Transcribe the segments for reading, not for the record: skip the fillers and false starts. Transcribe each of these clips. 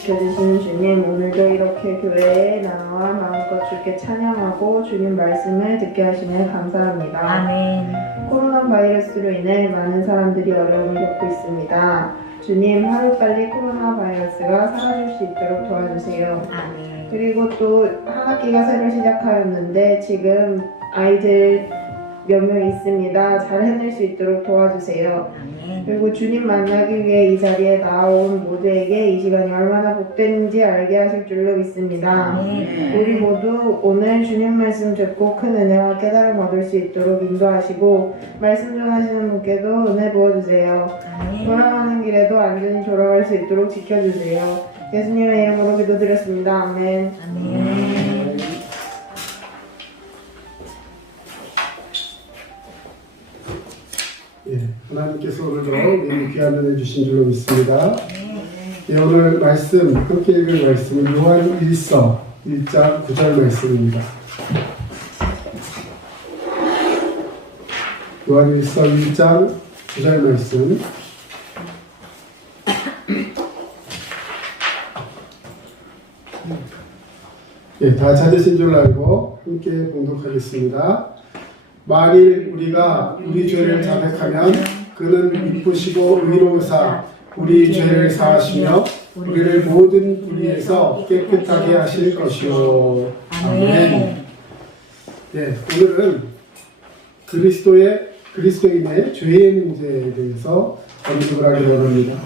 지켜주시는 주님, 오늘도 이렇게 교회에 나와 마음껏 주께 찬양하고 주님 말씀을 듣게 하시면 감사합니다. 아멘. 코로나 바이러스로 인해 많은 사람들이 어려움을 겪고 있습니다. 주님, 하루빨리 코로나 바이러스가 사라질 수 있도록 도와주세요. 아멘. 그리고 또 한 학기가 새로 시작하였는데 지금 아이들 몇 명 있습니다. 잘 해낼 수 있도록 도와주세요. 아멘. 그리고 주님 만나기 위해 이 자리에 나온 모두에게 이 시간이 얼마나 복된지 알게 하실 줄로 믿습니다. 아멘. 우리 모두 오늘 주님 말씀 듣고 큰 은혜와 깨달음 얻을 수 있도록 인도하시고 말씀 전하시는 분께도 은혜 부어주세요. 아멘. 돌아가는 길에도 안전히 돌아갈 수 있도록 지켜주세요. 예수님의 이름으로 기도드렸습니다. 아멘. 아멘. 예, 하나님께서 오늘도 매우 귀한 은혜 주신 줄로 믿습니다. 예, 오늘 말씀, 함께 읽을 말씀은 요한 1서 1장 9절 말씀입니다. 요한 1서 1장 9절 말씀. 예, 다 찾으신 줄 알고 함께 봉독하겠습니다. 만일 우리가 우리 죄를 자백하면 그는 미쁘시고 의로우사 우리 죄를 사하시며 우리를 모든 불의에서 깨끗하게 하실 것이요. 아멘. 네, 오늘은 그리스도인의 죄의 문제에 대해서 언급을 하기 원합니다.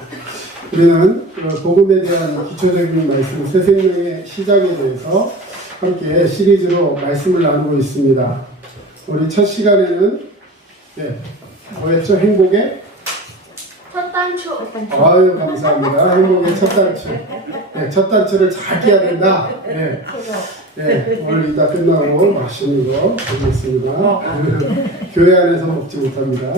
우리는 복음에 대한 기초적인 말씀, 새 생명의 시작에 대해서 함께 시리즈로 말씀을 나누고 있습니다. 우리 첫 시간에는 뭐였죠? 행복의 첫 단추. 아유 감사합니다. 행복의 첫 단추. 네, 첫 단추를 잘 끼야 된다. 네, 오늘 이따 끝나고 맛있는 거 드리겠습니다. 교회 안에서 먹지 못합니다.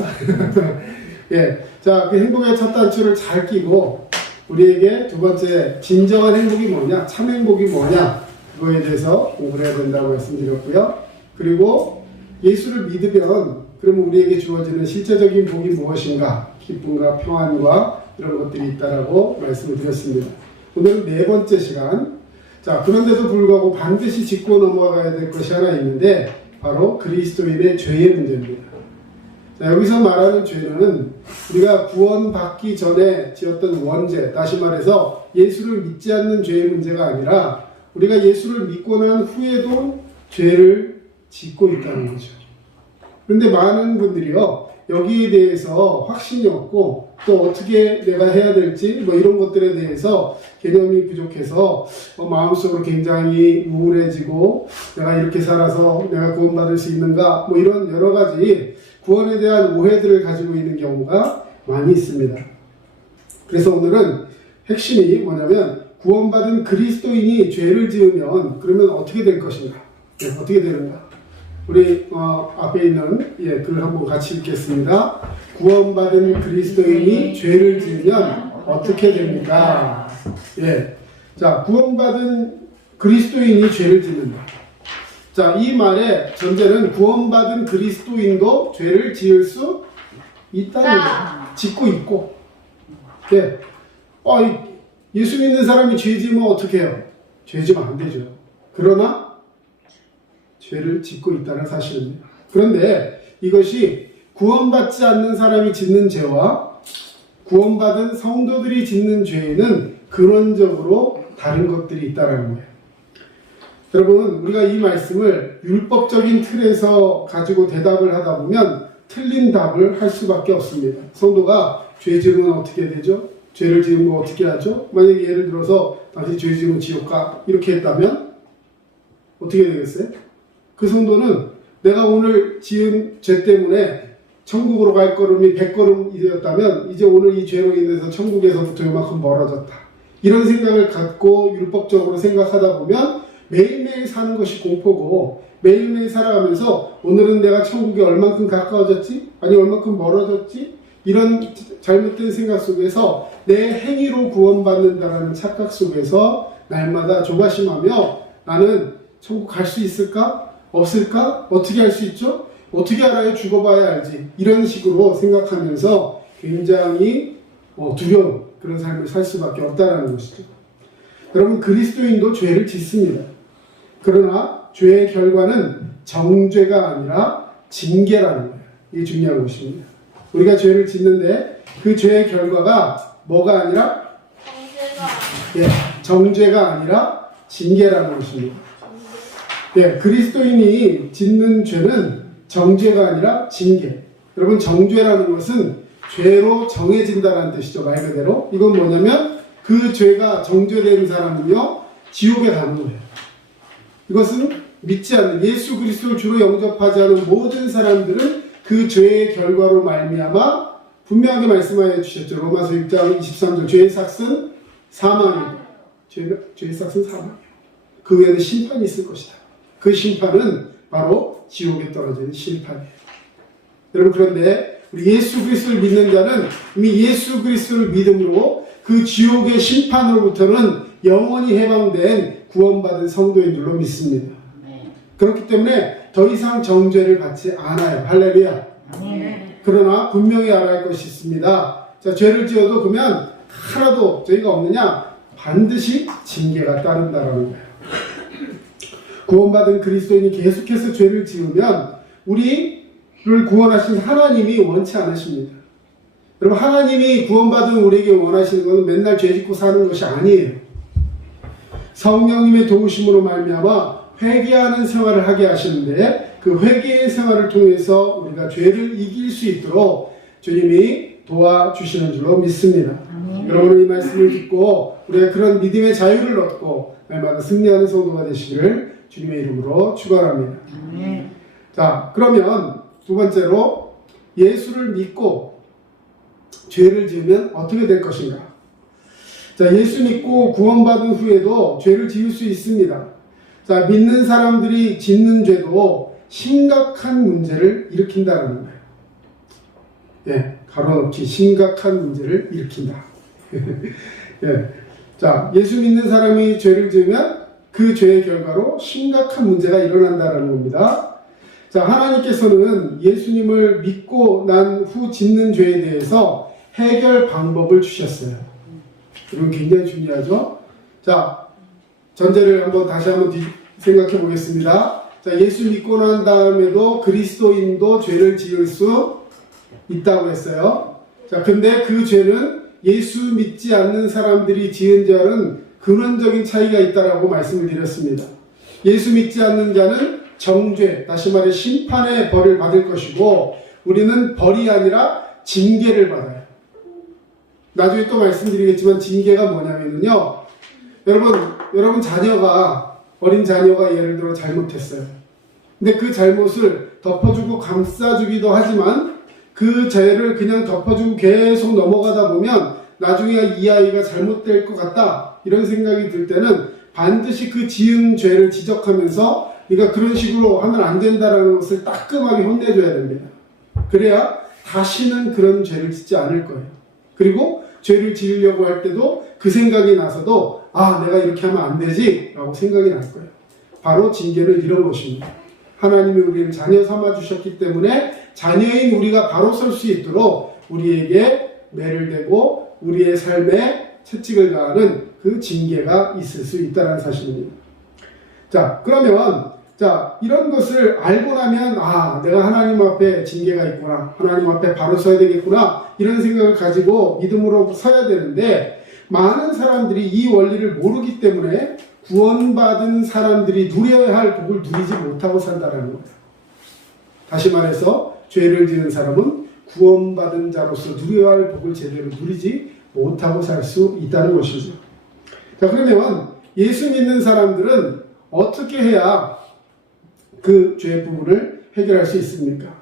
예, 자, 그 행복의 첫 단추를 잘 끼고 우리에게 두 번째 진정한 행복이 뭐냐, 참 행복이 뭐냐 그거에 대해서 공부를 해야 된다고 말씀드렸고요. 그리고 예수를 믿으면 그러면 우리에게 주어지는 실제적인 복이 무엇인가, 기쁨과 평안과 이런 것들이 있다라고 말씀을 드렸습니다. 오늘은 네 번째 시간. 자, 그런데도 불구하고 반드시 짚고 넘어가야 될 것이 하나 있는데 바로 그리스도인의 죄의 문제입니다. 자, 여기서 말하는 죄는 우리가 구원받기 전에 지었던 원죄, 다시 말해서 예수를 믿지 않는 죄의 문제가 아니라 우리가 예수를 믿고 난 후에도 죄를 짓고 있다는 거죠. 그런데 많은 분들이요, 여기에 대해서 확신이 없고 또 어떻게 내가 해야 될지 뭐 이런 것들에 대해서 개념이 부족해서 마음속으로 굉장히 우울해지고 내가 이렇게 살아서 내가 구원받을 수 있는가 뭐 이런 여러 가지 구원에 대한 오해들을 가지고 있는 경우가 많이 있습니다. 그래서 오늘은 핵심이 뭐냐면 구원받은 그리스도인이 죄를 지으면 그러면 어떻게 될 것인가, 어떻게 되는가. 우리 앞에 있는 글을 한번 같이 읽겠습니다. 구원받은 그리스도인이 죄를 지으면 어떻게 됩니까? 예, 자, 구원받은 그리스도인이 죄를 짓는다. 자, 이 말의 전제는 구원받은 그리스도인도 죄를 지을 수 있다는 거예요. 짓고 있고. 예, 예수 믿는 사람이 죄 지으면 어떻게 해요? 죄 지으면 안 되죠. 그러나 죄를 짓고 있다는 사실입니다. 그런데 이것이 구원받지 않는 사람이 짓는 죄와 구원받은 성도들이 짓는 죄에는 근원적으로 다른 것들이 있다는 거예요. 여러분, 우리가 이 말씀을 율법적인 틀에서 가지고 대답을 하다 보면 틀린 답을 할 수밖에 없습니다. 성도가 죄 지으면 어떻게 되죠? 죄를 지으면 어떻게 하죠? 만약에 예를 들어서 당신 죄 지으면 지옥 가 이렇게 했다면 어떻게 되겠어요? 그 성도는 내가 오늘 지은 죄 때문에 천국으로 갈 걸음이 100걸음이었다면 이제 오늘 이 죄로 인해서 천국에서부터 이만큼 멀어졌다. 이런 생각을 갖고 율법적으로 생각하다 보면 매일매일 사는 것이 공포고 매일매일 살아가면서 오늘은 내가 천국에 얼만큼 가까워졌지? 아니 얼만큼 멀어졌지? 이런 잘못된 생각 속에서 내 행위로 구원받는다는 착각 속에서 날마다 조바심하며 나는 천국 갈 수 있을까? 없을까? 어떻게 할 수 있죠? 어떻게 알아요? 죽어봐야 알지. 이런 식으로 생각하면서 굉장히 두려운 그런 삶을 살 수밖에 없다는 것이죠. 여러분 그리스도인도 죄를 짓습니다. 그러나 죄의 결과는 정죄가 아니라 징계라는 거예요. 이게 중요한 것입니다. 우리가 죄를 짓는데 그 죄의 결과가 뭐가 아니라 정죄가 아니라 징계라는 것입니다. 그리스도인이 짓는 죄는 정죄가 아니라 징계. 여러분 정죄라는 것은 죄로 정해진다는 뜻이죠. 말 그대로. 이건 뭐냐면 그 죄가 정죄된 사람은요 지옥에 가는 거예요. 이것은 믿지 않는 예수 그리스도를 주로 영접하지 않은 모든 사람들은 그 죄의 결과로 말미암아 분명하게 말씀하여 주셨죠. 로마서 6장 23절 죄의 삭은 사망이다. 죄의 삭은 사망이에요. 그 후에는 심판이 있을 것이다. 그 심판은 바로 지옥에 떨어지는 심판이에요. 여러분 그런데 우리 예수 그리스도를 믿는 자는 이미 예수 그리스도를 믿음으로 그 지옥의 심판으로부터는 영원히 해방된 구원받은 성도인 줄로 믿습니다. 그렇기 때문에 더 이상 정죄를 받지 않아요. 할렐루야. 그러나 분명히 알아야 할 것이 있습니다. 자, 죄를 지어도 그러면 하나도 죄가 없느냐? 반드시 징계가 따른다라는 거예요. 구원받은 그리스도인이 계속해서 죄를 지으면 우리를 구원하신 하나님이 원치 않으십니다. 여러분 하나님이 구원받은 우리에게 원하시는 것은 맨날 죄 짓고 사는 것이 아니에요. 성령님의 도우심으로 말미암아 회개하는 생활을 하게 하시는데 그 회개의 생활을 통해서 우리가 죄를 이길 수 있도록 주님이 도와주시는 줄로 믿습니다. 여러분은 이 말씀을 듣고 우리가 그런 믿음의 자유를 얻고 날마다 승리하는 성도가 되시기를 주님의 이름으로 축원합니다. 자, 그러면 두 번째로 예수를 믿고 죄를 지으면 어떻게 될 것인가? 자, 예수 믿고 구원받은 후에도 죄를 지을 수 있습니다. 자, 믿는 사람들이 짓는 죄도 심각한 문제를 일으킨다는 거예요. 가로 넣기 심각한 문제를 일으킨다. 자, 예수 믿는 사람이 죄를 지으면 그 죄의 결과로 심각한 문제가 일어난다는 겁니다. 자, 하나님께서는 예수님을 믿고 난 후 짓는 죄에 대해서 해결 방법을 주셨어요. 이건 굉장히 중요하죠. 자, 전제를 다시 한번 생각해 보겠습니다. 자, 예수 믿고 난 다음에도 그리스도인도 죄를 지을 수 있다고 했어요. 자, 근데 그 죄는 예수 믿지 않는 사람들이 지은 죄와는 근원적인 차이가 있다라고 말씀을 드렸습니다. 예수 믿지 않는 자는 정죄, 다시 말해 심판의 벌을 받을 것이고 우리는 벌이 아니라 징계를 받아요. 나중에 또 말씀드리겠지만 징계가 뭐냐면요. 여러분 어린 자녀가 예를 들어 잘못했어요. 근데 그 잘못을 덮어주고 감싸주기도 하지만 그 죄를 그냥 덮어주고 계속 넘어가다 보면 나중에 이 아이가 잘못될 것 같다 이런 생각이 들 때는 반드시 그 지은 죄를 지적하면서 네가 그런 식으로 하면 안 된다라는 것을 따끔하게 혼내줘야 됩니다. 그래야 다시는 그런 죄를 짓지 않을 거예요. 그리고 죄를 지으려고 할 때도 그 생각이 나서도 내가 이렇게 하면 안 되지 라고 생각이 날 거예요. 바로 징계는 이런 것입니다. 하나님이 우리를 자녀 삼아 주셨기 때문에 자녀인 우리가 바로 설 수 있도록 우리에게 매를 대고 우리의 삶에 채찍을 가하는 그 징계가 있을 수 있다는 사실입니다. 자, 그러면 이런 것을 알고 나면 내가 하나님 앞에 징계가 있구나, 하나님 앞에 바로 서야 되겠구나 이런 생각을 가지고 믿음으로 서야 되는데 많은 사람들이 이 원리를 모르기 때문에 구원받은 사람들이 누려야 할 복을 누리지 못하고 산다는 거예요. 다시 말해서 죄를 지은 사람은 구원받은 자로서 누려야 할 복을 제대로 누리지 못하고 살 수 있다는 것이죠. 자, 그러면 예수 믿는 사람들은 어떻게 해야 그 죄 부분을 해결할 수 있습니까?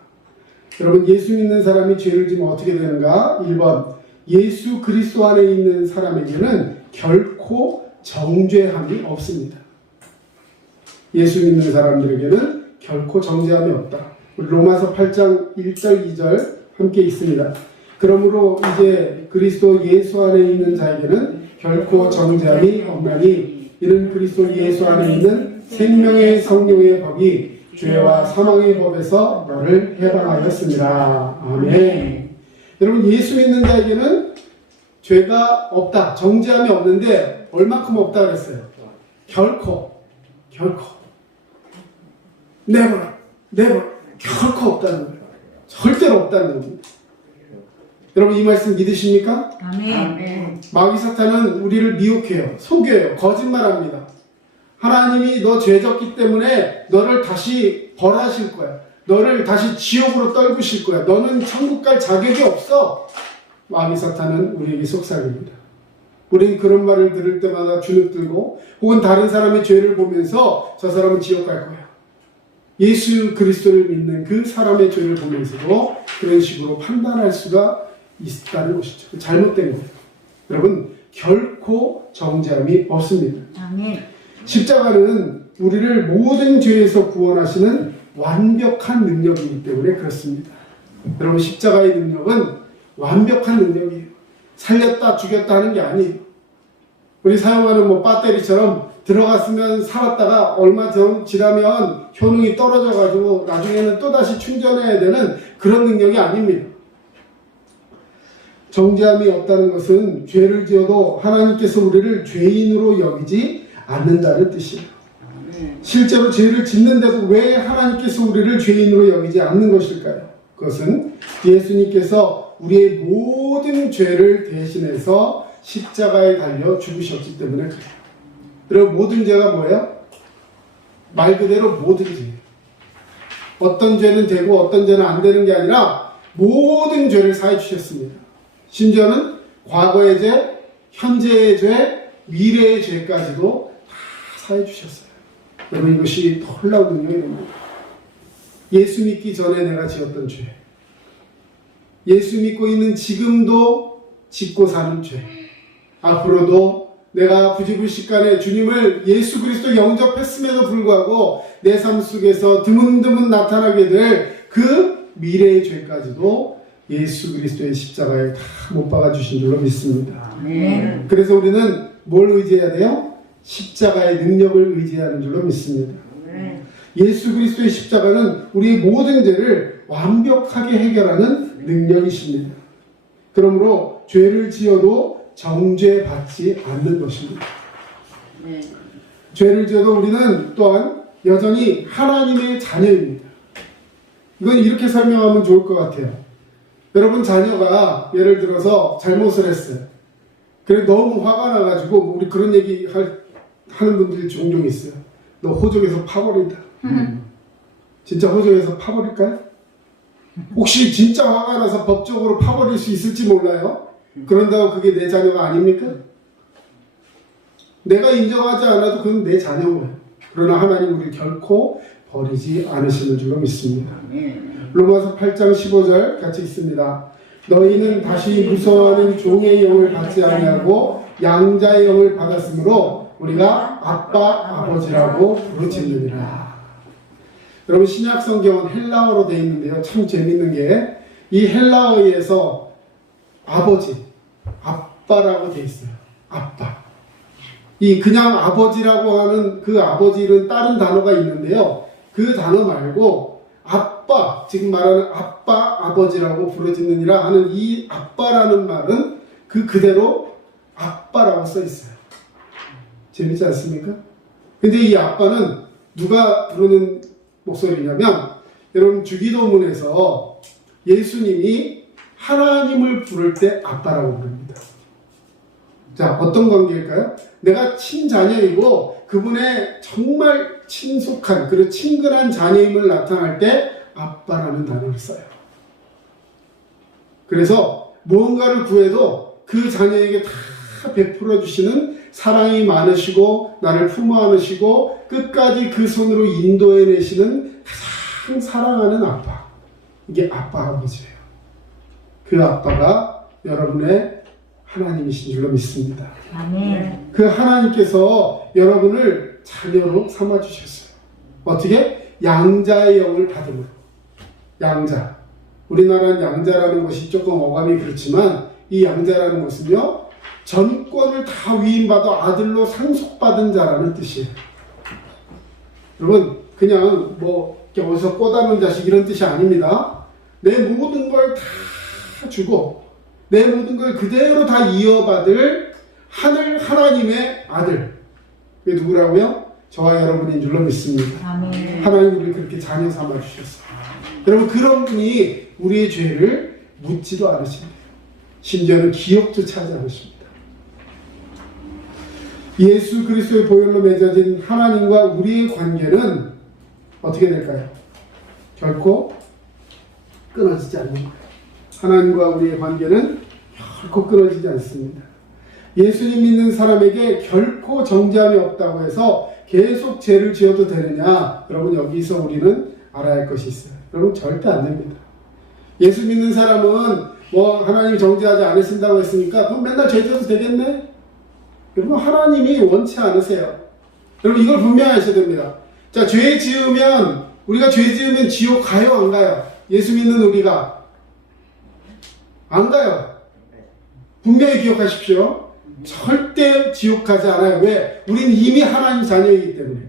여러분, 예수 믿는 사람이 죄를 지면 어떻게 되는가? 1번, 예수 그리스도 안에 있는 사람에게는 결코 정죄함이 없습니다. 예수 믿는 사람들에게는 결코 정죄함이 없다. 우리 로마서 8장 1절 2절 함께 있습니다. 그러므로 이제 그리스도 예수 안에 있는 자에게는 결코 정죄함이 없나니 이는 그리스도 예수 안에 있는 생명의 성령의 법이 죄와 사망의 법에서 너를 해방하였습니다. 아멘. 여러분, 예수 믿는 자에게는 죄가 없다, 정죄함이 없는데 얼만큼 없다 그랬어요? 결코 never 결코 없다는 거예요. 절대로 없다는 겁니다. 여러분 이 말씀 믿으십니까? 아멘. 마귀 사탄은 우리를 미혹해요. 속여요. 거짓말합니다. 하나님이 너 죄졌기 때문에 너를 다시 벌하실 거야. 너를 다시 지옥으로 떨구실 거야. 너는 천국 갈 자격이 없어. 마귀 사탄은 우리에게 속삭입니다. 우리는 그런 말을 들을 때마다 주눅들고 혹은 다른 사람의 죄를 보면서 저 사람은 지옥 갈 거야. 예수 그리스도를 믿는 그 사람의 죄를 보면서도 그런 식으로 판단할 수가 있다는 것이죠. 잘못된 거예요. 여러분 결코 정죄함이 없습니다. 아멘. 십자가는 우리를 모든 죄에서 구원하시는 완벽한 능력이기 때문에 그렇습니다. 여러분 십자가의 능력은 완벽한 능력이에요. 살렸다 죽였다 하는 게 아니에요. 우리 사용하는 배터리처럼 들어갔으면 살았다가 얼마 지나면 효능이 떨어져가지고 나중에는 또다시 충전해야 되는 그런 능력이 아닙니다. 정죄함이 없다는 것은 죄를 지어도 하나님께서 우리를 죄인으로 여기지 않는다는 뜻이에요. 실제로 죄를 짓는데도 왜 하나님께서 우리를 죄인으로 여기지 않는 것일까요? 그것은 예수님께서 우리의 모든 죄를 대신해서 십자가에 달려 죽으셨기 때문에 그래요. 그리고 모든 죄가 뭐예요? 말 그대로 모든 죄예요. 어떤 죄는 되고 어떤 죄는 안 되는 게 아니라 모든 죄를 사해 주셨습니다. 심지어는 과거의 죄, 현재의 죄, 미래의 죄까지도 다 사해 주셨어요. 여러분 이것이 놀라운 능력입니다. 예수 믿기 전에 내가 지었던 죄, 예수 믿고 있는 지금도 짓고 사는 죄, 앞으로도 내가 부지불식간에 주님을 예수 그리스도 영접했음에도 불구하고 내 삶 속에서 드문드문 나타나게 될 그 미래의 죄까지도 예수 그리스도의 십자가에 다 못 박아주신 줄로 믿습니다. 아멘. 그래서 우리는 뭘 의지해야 돼요? 십자가의 능력을 의지하는 줄로 믿습니다. 예수 그리스도의 십자가는 우리의 모든 죄를 완벽하게 해결하는 능력이십니다. 그러므로 죄를 지어도 정죄받지 않는 것입니다. 죄를 지어도 우리는 또한 여전히 하나님의 자녀입니다. 이건 이렇게 설명하면 좋을 것 같아요. 여러분 자녀가 예를 들어서 잘못을 했어요. 그래 너무 화가 나가지고 우리 그런 얘기 하는 분들이 종종 있어요. 너 호적에서 파버린다. 진짜 호적에서 파버릴까요? 혹시 진짜 화가 나서 법적으로 파버릴 수 있을지 몰라요. 그런다고 그게 내 자녀가 아닙니까? 내가 인정하지 않아도 그건 내 자녀인 거예요. 그러나 하나님 우리를 결코 버리지 않으시는 줄로 믿습니다. 로마서 8장 15절 같이 읽습니다. 너희는 다시 무서워하는 종의 영을 받지 아니하고 양자의 영을 받았으므로 우리가 아빠 아버지라고 부르짖느니라. 여러분 신약 성경은 헬라어로 되어 있는데요. 참 재밌는 게 이 헬라어에서 아버지, 아빠라고 되어 있어요. 아빠. 이 그냥 아버지라고 하는 그 아버지는 다른 단어가 있는데요. 그 단어 말고 아빠, 지금 말하는 아빠, 아버지라고 부르짖느니라 하는 이 아빠라는 말은 그 그대로 아빠라고 써 있어요. 재밌지 않습니까? 근데 이 아빠는 누가 부르는 목소리냐면 여러분 주기도문에서 예수님이 하나님을 부를 때 아빠라고 부릅니다. 자, 어떤 관계일까요? 내가 친자녀이고 그분의 정말 친속한 그리고 친근한 자녀임을 나타낼 때 아빠라는 단어를 써요. 그래서 무언가를 구해도 그 자녀에게 다 베풀어 주시는 사랑이 많으시고 나를 품어 안으시고 끝까지 그 손으로 인도해 내시는 가장 사랑하는 아빠. 이게 아빠 아버지예요. 그 아빠가 여러분의 하나님이신 줄로 믿습니다. 아멘. 그 하나님께서 여러분을 자녀로 삼아주셨어요. 어떻게? 양자의 영을 받음으로. 양자. 우리나라는 양자라는 것이 조금 어감이 그렇지만 이 양자라는 것은요. 전권을 다 위임받아 아들로 상속받은 자라는 뜻이에요. 여러분 그냥 어디서 꼬다는 자식 이런 뜻이 아닙니다. 내 모든 걸 다 주고 내 모든 걸 그대로 다 이어받을 하나님의 아들. 그게 누구라고요? 저와 여러분인 줄로 믿습니다. 아멘. 하나님 우리를 그렇게 자녀 삼아 주셨어요. 여러분 그런 분이 우리의 죄를 묻지도 않으십니다. 심지어는 기억조차 하지 않으십니다. 예수 그리스도의 보혈로 맺어진 하나님과 우리의 관계는 어떻게 될까요? 결코 끊어지지 않는 거예요. 하나님과 우리의 관계는 결코 끊어지지 않습니다. 예수님 믿는 사람에게 결코 정죄함이 없다고 해서 계속 죄를 지어도 되느냐? 여러분 여기서 우리는 알아야 할 것이 있어요. 여러분 절대 안 됩니다. 예수 믿는 사람은 뭐 하나님이 정죄하지 않으신다고 했으니까 그럼 맨날 죄 지어도 되겠네? 여러분 하나님이 원치 않으세요. 여러분 이걸 분명하셔야 됩니다. 자, 우리가 죄 지으면 지옥 가요 안 가요? 예수 믿는 우리가 안 가요. 분명히 기억하십시오. 절대 지옥 가지 않아요. 왜? 우리는 이미 하나님 자녀이기 때문에.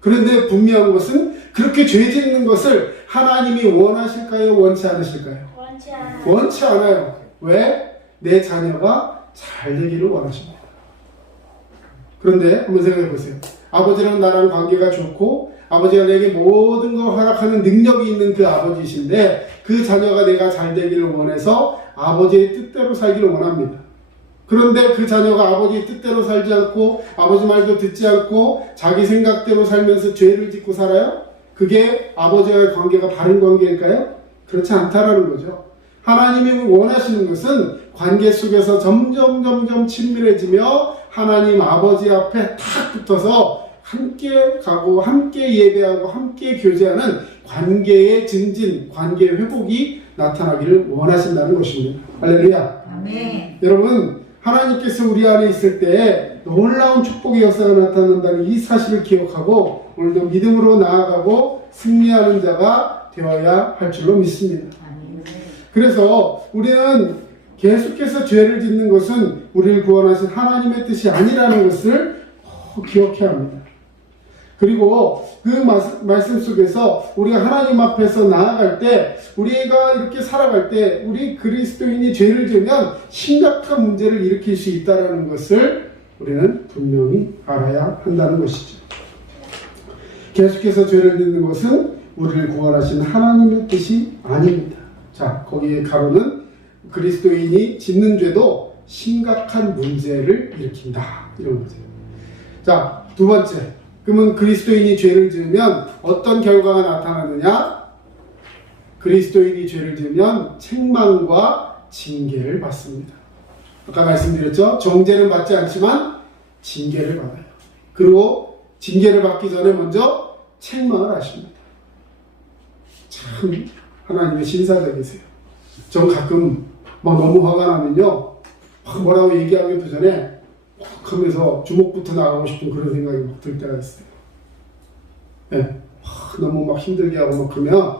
그런데 분명한 것은 그렇게 죄 짓는 것을 하나님이 원하실까요? 원치 않으실까요? 원치 않아요. 왜? 내 자녀가 잘 되기를 원하십니다. 그런데 한번 생각해 보세요. 아버지랑 나랑 관계가 좋고 아버지가 내게 모든 걸 허락하는 능력이 있는 그 아버지이신데 그 자녀가 내가 잘 되기를 원해서 아버지의 뜻대로 살기를 원합니다. 그런데 그 자녀가 아버지의 뜻대로 살지 않고 아버지 말도 듣지 않고 자기 생각대로 살면서 죄를 짓고 살아요? 그게 아버지와의 관계가 바른 관계일까요? 그렇지 않다라는 거죠. 하나님이 원하시는 것은 관계 속에서 점점 친밀해지며 하나님 아버지 앞에 탁 붙어서 함께 가고 함께 예배하고 함께 교제하는 관계의 증진, 관계의 회복이 나타나기를 원하신다는 것입니다. 할렐루야. 아멘. 여러분 하나님께서 우리 안에 있을 때 놀라운 축복의 역사가 나타난다는 이 사실을 기억하고 오늘도 믿음으로 나아가고 승리하는 자가 되어야 할 줄로 믿습니다. 아멘. 그래서 우리는 계속해서 죄를 짓는 것은 우리를 구원하신 하나님의 뜻이 아니라는 것을 꼭 기억해야 합니다. 그리고 그 말씀 속에서 우리가 하나님 앞에서 나아갈 때 우리가 이렇게 살아갈 때 우리 그리스도인이 죄를 지으면 심각한 문제를 일으킬 수 있다는 것을 우리는 분명히 알아야 한다는 것이죠. 계속해서 죄를 짓는 것은 우리를 구원하신 하나님의 뜻이 아닙니다. 자, 거기에 가로는 그리스도인이 짓는 죄도 심각한 문제를 일으킨다. 이런 거죠. 자, 두 번째. 그러면 그리스도인이 죄를 지으면 어떤 결과가 나타나느냐? 그리스도인이 죄를 지으면 책망과 징계를 받습니다. 아까 말씀드렸죠? 정죄는 받지 않지만 징계를 받아요. 그리고 징계를 받기 전에 먼저 책망을 하십니다. 참 하나님의 신사적이세요. 전 가끔 막 너무 화가 나면요, 막 뭐라고 얘기하기도 전에 막 하면서 주먹부터 나가고 싶은 그런 생각이 막 들 때가 있어요. 네, 너무 막 힘들게 하고 막 그러면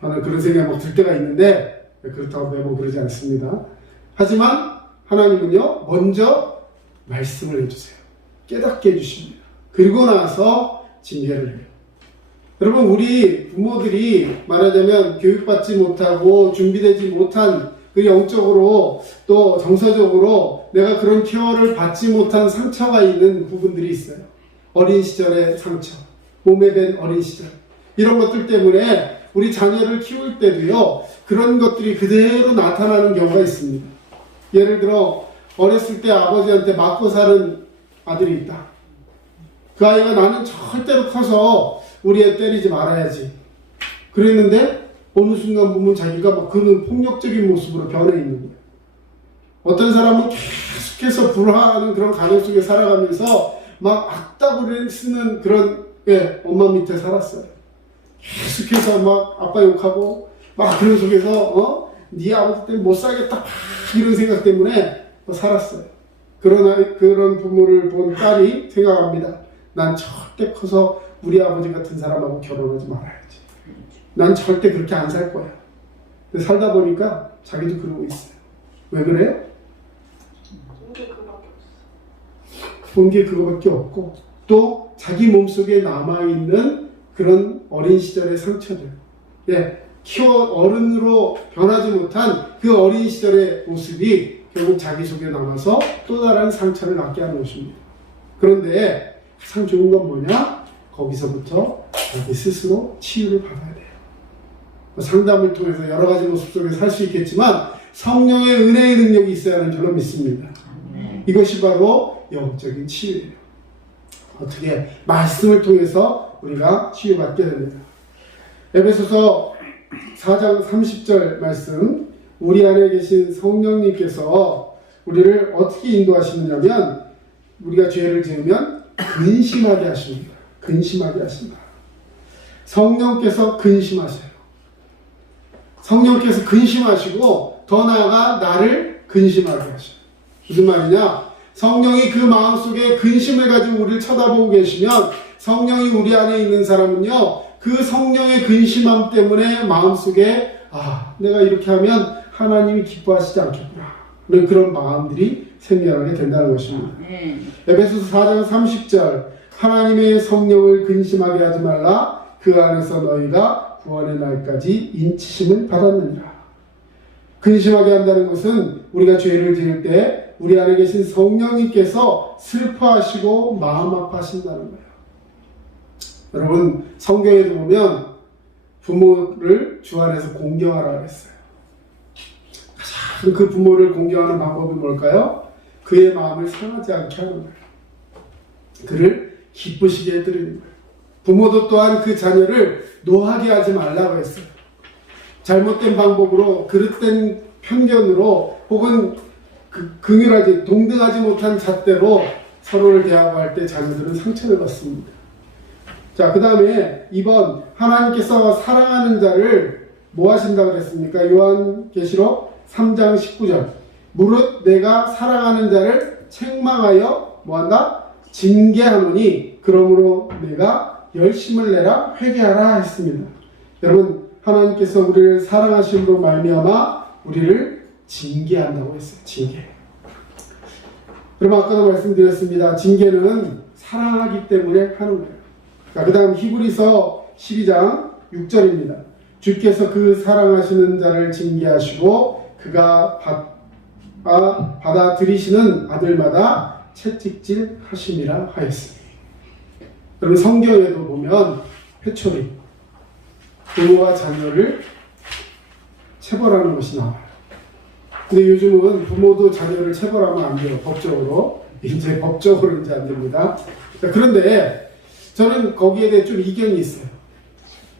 하는 그런 생각이 막 들 때가 있는데 그렇다고 매번 그러지 않습니다. 하지만 하나님은요, 먼저 말씀을 해주세요. 깨닫게 해주십니다. 그리고 나서 징계를 해요. 여러분, 우리 부모들이 말하자면 교육받지 못하고 준비되지 못한 그 영적으로 또 정서적으로 내가 그런 케어를 받지 못한 상처가 있는 부분들이 있어요. 어린 시절의 상처, 몸에 밴 어린 시절, 이런 것들 때문에 우리 자녀를 키울 때도요, 그런 것들이 그대로 나타나는 경우가 있습니다. 예를 들어 어렸을 때 아버지한테 맞고 사는 아들이 있다. 그 아이가 나는 절대로 커서 우리 애 때리지 말아야지 그랬는데 어느 순간 보면 자기가 막 그런 폭력적인 모습으로 변해 있는 거예요. 어떤 사람은 계속해서 불화하는 그런 가정 속에 살아가면서 막 악다구를 쓰는 그런 엄마 밑에 살았어요. 계속해서 막 아빠 욕하고 막 그런 속에서 네 아버지 때문에 못 살겠다 막 이런 생각 때문에 살았어요. 그런 부모를 본 딸이 생각합니다. 난 절대 커서 우리 아버지 같은 사람하고 결혼하지 말아야지. 난 절대 그렇게 안 살 거야. 근데 살다 보니까 자기도 그러고 있어요. 왜 그래요? 본 게 그거밖에 없고 또 자기 몸속에 남아있는 그런 어린 시절의 상처들, 어른으로 변하지 못한 그 어린 시절의 모습이 결국 자기 속에 남아서 또 다른 상처를 낳게 하는 것입니다. 그런데 가장 좋은 건 뭐냐? 거기서부터 자기 스스로 치유를 받아야 돼요. 상담을 통해서 여러 가지 모습 속에 살 수 있겠지만 성령의 은혜의 능력이 있어야 하는 줄로 믿습니다. 이것이 바로 영적인 치유예요. 어떻게? 말씀을 통해서 우리가 치유받게 됩니다. 에베소서 4장 30절 말씀, 우리 안에 계신 성령님께서 우리를 어떻게 인도하시느냐면 우리가 죄를 지으면 근심하게 하십니다. 근심하게 하신다. 성령께서 근심하세요. 성령께서 근심하시고 더 나아가 나를 근심하게 하셔요. 무슨 말이냐? 성령이 그 마음속에 근심을 가지고 우리를 쳐다보고 계시면 성령이 우리 안에 있는 사람은요, 그 성령의 근심함 때문에 마음속에 내가 이렇게 하면 하나님이 기뻐하시지 않겠구나 하는 그런 마음들이 생겨나게 된다는 것입니다. 에베소서 4장 30절, 하나님의 성령을 근심하게 하지 말라. 그 안에서 너희가 구원의 날까지 인치심을 받았느니라. 근심하게 한다는 것은 우리가 죄를 지을 때 우리 안에 계신 성령님께서 슬퍼하시고 마음 아파하신다는 거예요. 여러분, 성경에도 보면 부모를 주 안에서 공경하라고 했어요. 가장 그 부모를 공경하는 방법이 뭘까요? 그의 마음을 상하지 않게 하는 거예요. 그를 기쁘시게 해드리는 거예요. 부모도 또한 그 자녀를 노하게 하지 말라고 했어요. 잘못된 방법으로, 그릇된 편견으로, 혹은 긍휼하지, 동등하지 못한 잣대로 서로를 대하고 할 때 자녀들은 상처를 받습니다. 자, 그 다음에 2번, 하나님께서 사랑하는 자를 뭐 하신다고 그랬습니까? 요한계시록 3장 19절. 무릇 내가 사랑하는 자를 책망하여 뭐한다? 징계하노니 그러므로 내가 열심을 내라 회개하라 했습니다. 여러분, 하나님께서 우리를 사랑하심으로 말미암아 우리를 징계한다고 했어요. 징계. 그럼 아까도 말씀드렸습니다. 징계는 사랑하기 때문에 하는 거예요. 그 다음 히브리서 12장 6절입니다. 주께서 그 사랑하시는 자를 징계하시고 그가 받아들이시는 아들마다 채찍질 하심이라 하였습니다. 여러분, 성경에도 보면 회초리, 부모와 자녀를 체벌하는 것이 나와요. 근데 요즘은 부모도 자녀를 체벌하면 안 돼요. 법적으로. 이제 법적으로 이제 안 됩니다. 그런데 저는 거기에 대해 좀 이견이 있어요.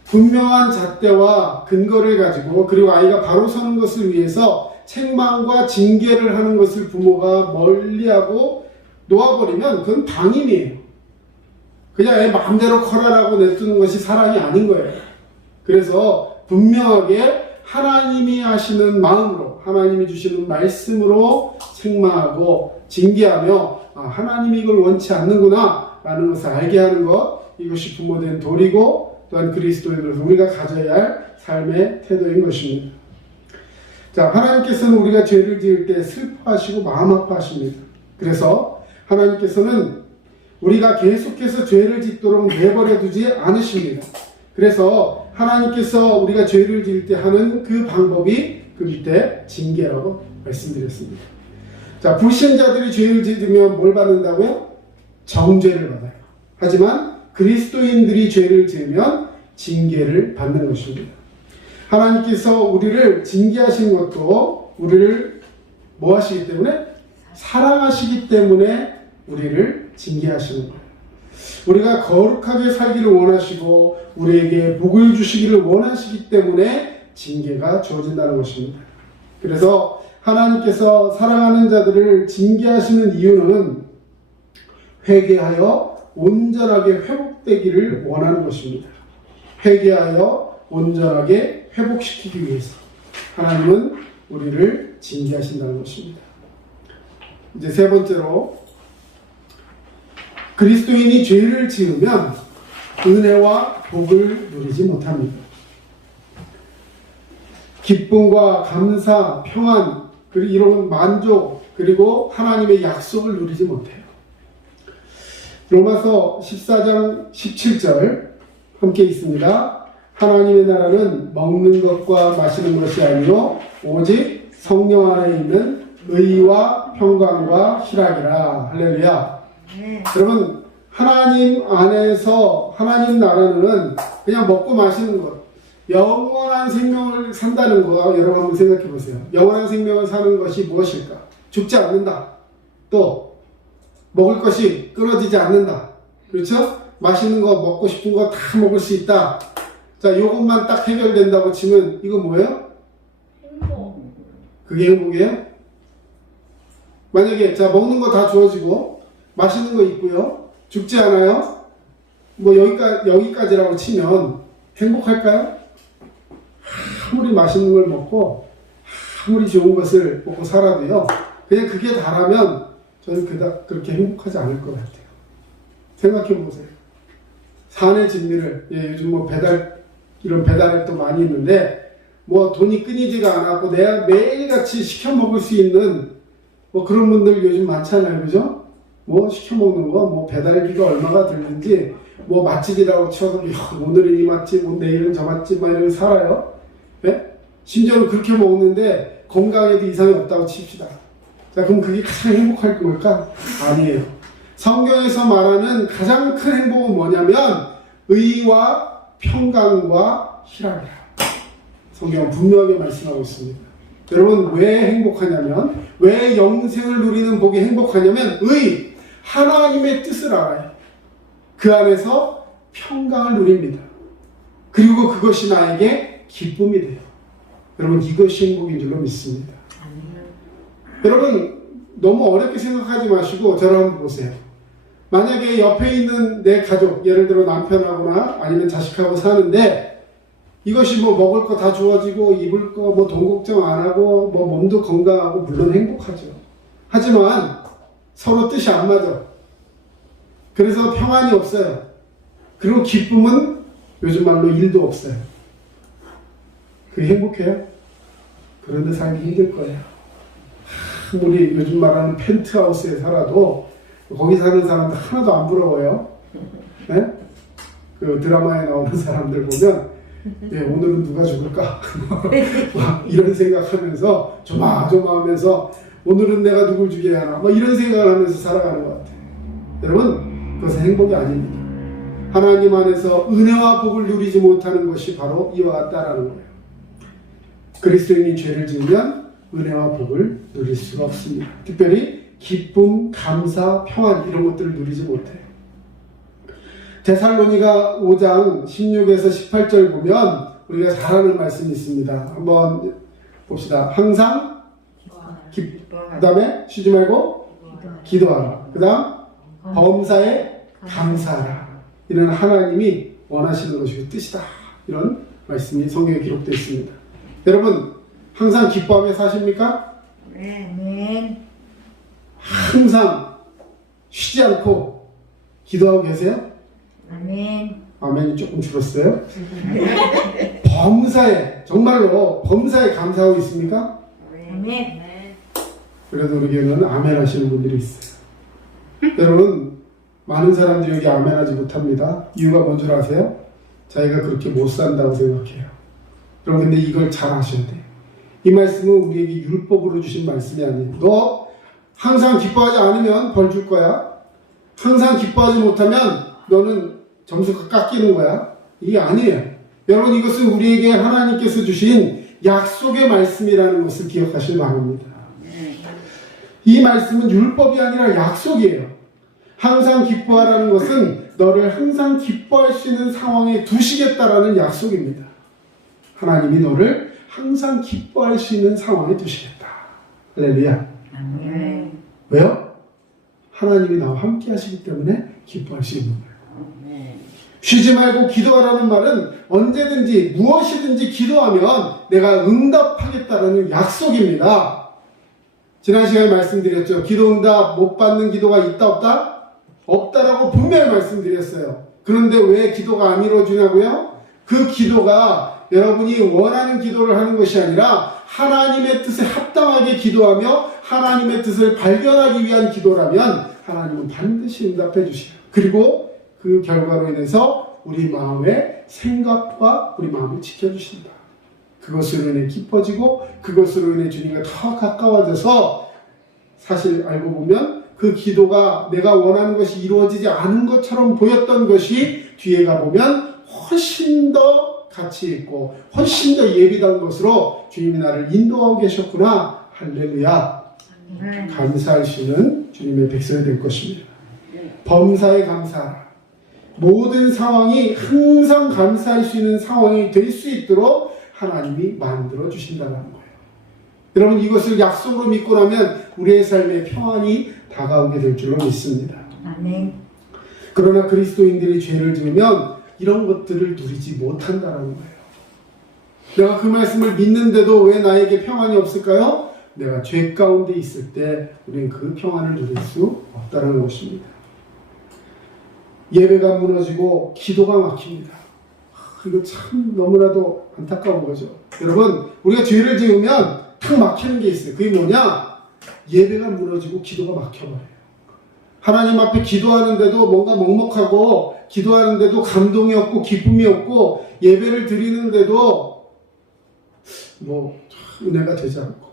분명한 잣대와 근거를 가지고, 그리고 아이가 바로 서는 것을 위해서 책망과 징계를 하는 것을 부모가 멀리하고 놓아버리면 그건 방임이에요. 그냥 애 마음대로 커라라고 내두는 것이 사랑이 아닌 거예요. 그래서 분명하게 하나님이 하시는 마음으로, 하나님이 주시는 말씀으로 책망하고 징계하며 하나님이 이걸 원치 않는구나 라는 것을 알게 하는 것, 이것이 부모된 도리고 또한 그리스도인으로서 우리가 가져야 할 삶의 태도인 것입니다. 자, 하나님께서는 우리가 죄를 지을 때 슬퍼하시고 마음 아파하십니다. 그래서 하나님께서는 우리가 계속해서 죄를 짓도록 내버려 두지 않으십니다. 그래서 하나님께서 우리가 죄를 지을 때 하는 그 방법이 그 밑에 징계라고 말씀드렸습니다. 자, 불신자들이 죄를 지으면 뭘 받는다고요? 정죄를 받아요. 하지만 그리스도인들이 죄를 지으면 징계를 받는 것입니다. 하나님께서 우리를 징계하신 것도 우리를 뭐 하시기 때문에? 사랑하시기 때문에 우리를 징계하시는 거예요. 우리가 거룩하게 살기를 원하시고 우리에게 복을 주시기를 원하시기 때문에 징계가 주어진다는 것입니다. 그래서 하나님께서 사랑하는 자들을 징계하시는 이유는 회개하여 온전하게 회복되기를 원하는 것입니다. 회개하여 온전하게 회복시키기 위해서 하나님은 우리를 징계하신다는 것입니다. 이제 세 번째로, 그리스도인이 죄를 지으면 은혜와 복을 누리지 못합니다. 기쁨과 감사, 평안, 그리고 이런 만족, 그리고 하나님의 약속을 누리지 못해요. 로마서 14장 17절 함께 있습니다. 하나님의 나라는 먹는 것과 마시는 것이 아니요 오직 성령 안에 있는 의와 평강과 희락이라. 할렐루야. 여러분, 하나님 안에서 하나님 나라는 그냥 먹고 마시는 것, 영원한 생명을 산다는 거 여러분 한번 생각해 보세요. 영원한 생명을 사는 것이 무엇일까? 죽지 않는다. 또 먹을 것이 끊어지지 않는다. 그렇죠? 맛있는 거, 먹고 싶은 거 다 먹을 수 있다. 자, 요것만 딱 해결된다고 치면 이거 뭐예요? 행복. 그게 행복이에요? 만약에 자, 먹는 거 다 주어지고 맛있는 거 있고요. 죽지 않아요? 뭐 여기까지라고 치면 행복할까요? 아무리 맛있는 걸 먹고 아무리 좋은 것을 먹고 살아도요. 그냥 그게 다라면 저는 그닥 그렇게 행복하지 않을 것 같아요. 생각해 보세요. 산의 진미를 요즘 뭐 이런 배달앱도 많이 있는데 뭐 돈이 끊이지가 않았고 내가 매일같이 시켜 먹을 수 있는 뭐 그런 분들 요즘 많잖아요. 그죠? 뭐 시켜 먹는 거 뭐 배달비가 얼마가 들는지 뭐 맛집이라고 쳐도 오늘은 이 맛집, 뭐 내일은 저 맛집 막 이러고 살아요. 네? 심지어는 그렇게 먹는데 건강에도 이상이 없다고 칩시다. 자, 그럼 그게 가장 행복할 걸까? 아니에요. 성경에서 말하는 가장 큰 행복은 뭐냐면 의와 평강과 희락이라. 성경은 분명하게 말씀하고 있습니다. 여러분, 왜 행복하냐면, 왜 영생을 누리는 복이 행복하냐면 하나님의 뜻을 알아요. 그 안에서 평강을 누립니다. 그리고 그것이 나에게 기쁨이 돼요. 여러분, 이것이 행복인 줄로 믿습니다. 여러분, 너무 어렵게 생각하지 마시고 저를 한번 보세요. 만약에 옆에 있는 내 가족, 예를 들어 남편하거나 아니면 자식하고 사는데 이것이 뭐 먹을 거 다 주어지고 입을 거 뭐 돈 걱정 안 하고 뭐 몸도 건강하고 물론 행복하죠. 하지만 서로 뜻이 안 맞아. 그래서 평안이 없어요. 그리고 기쁨은 요즘 말로 일도 없어요. 그게 행복해요? 그런데 살기 힘들 거예요. 우리 요즘 말하는 펜트하우스에 살아도 거기 사는 사람들 하나도 안 부러워요. 네? 그 드라마에 나오는 사람들 보면 오늘은 누가 죽을까? 이런 생각하면서 조마조마하면서 오늘은 내가 누굴 죽여야 하나? 이런 생각을 하면서 살아가는 것 같아요. 여러분, 그것은 행복이 아닙니다. 하나님 안에서 은혜와 복을 누리지 못하는 것이 바로 이와 같다라는 거예요. 그리스도인이 죄를 지으면 은혜와 복을 누릴 수가 없습니다. 특별히 기쁨, 감사, 평안 이런 것들을 누리지 못해요. 데살로니가 5장 16에서 18절 보면 우리가 잘 아는 말씀이 있습니다. 한번 봅시다. 항상 그 다음에 쉬지 말고 기도하라. 그 다음 범사에 감사하라. 이런 하나님이 원하시는 것이고 뜻이다. 이런 말씀이 성경에 기록되어 있습니다. 여러분, 항상 기뻐하며 사십니까? 네. 항상 쉬지 않고 기도하고 계세요? 아멘. 아멘이 조금 줄었어요. 범사에, 정말로 범사에 감사하고 있습니까? 아멘. 그래도 우리 교회는 아멘 하시는 분들이 있어요. 여러분, 많은 사람들이 여기 아멘 하지 못합니다. 이유가 뭔 줄 아세요? 자기가 그렇게 못 산다고 생각해요. 여러분, 근데 이걸 잘 아셔야 돼요. 이 말씀은 우리에게 율법으로 주신 말씀이 아니에요. 너 항상 기뻐하지 않으면 벌 줄 거야. 항상 기뻐하지 못하면 너는 점수가 깎이는 거야. 이게 아니에요. 여러분, 이것은 우리에게 하나님께서 주신 약속의 말씀이라는 것을 기억하시기 바랍니다. 이 말씀은 율법이 아니라 약속이에요. 항상 기뻐하라는 것은 너를 항상 기뻐할 수 있는 상황에 두시겠다라는 약속입니다. 하나님이 너를 항상 기뻐할 수 있는 상황에 두시겠다. 할렐루야. 아멘. 왜요? 하나님이 나와 함께 하시기 때문에 기뻐할 수 있는 거예요. 쉬지 말고 기도하라는 말은 언제든지 무엇이든지 기도하면 내가 응답하겠다라는 약속입니다. 지난 시간에 말씀드렸죠. 기도 응답 못 받는 기도가 있다 없다? 없다라고 분명히 말씀드렸어요. 그런데 왜 기도가 안 이루어지냐고요? 그 기도가 여러분이 원하는 기도를 하는 것이 아니라 하나님의 뜻에 합당하게 기도하며 하나님의 뜻을 발견하기 위한 기도라면 하나님은 반드시 응답해 주시요. 그리고 그 결과로 인해서 우리 마음의 생각과 우리 마음을 지켜주신다. 그것으로 인해 기뻐지고 그것으로 인해 주님과 더 가까워져서 사실 알고 보면 그 기도가 내가 원하는 것이 이루어지지 않은 것처럼 보였던 것이 뒤에 가보면 훨씬 더 가치 있고 훨씬 더 예비한 것으로 주님이 나를 인도하고 계셨구나. 할렐루야. 아멘. 감사할 수 있는 주님의 백성이 될 것입니다. 범사에 감사하라. 모든 상황이 항상 감사할 수 있는 상황이 될 수 있도록 하나님이 만들어 주신다는 거예요. 여러분 이것을 약속으로 믿고 나면 우리의 삶에 평안이 다가오게 될 줄로 믿습니다. 아멘. 그러나 그리스도인들이 죄를 지으면 이런 것들을 누리지 못한다는 거예요. 내가 그 말씀을 믿는데도 왜 나에게 평안이 없을까요? 내가 죄 가운데 있을 때 우리는 그 평안을 누릴 수 없다는 것입니다. 예배가 무너지고 기도가 막힙니다. 이거 참 너무나도 안타까운 거죠. 여러분 우리가 죄를 지으면 탁 막히는 게 있어요. 그게 뭐냐? 예배가 무너지고 기도가 막혀버려요. 하나님 앞에 기도하는데도 뭔가 먹먹하고 기도하는데도 감동이 없고 기쁨이 없고 예배를 드리는데도 뭐 은혜가 되지 않고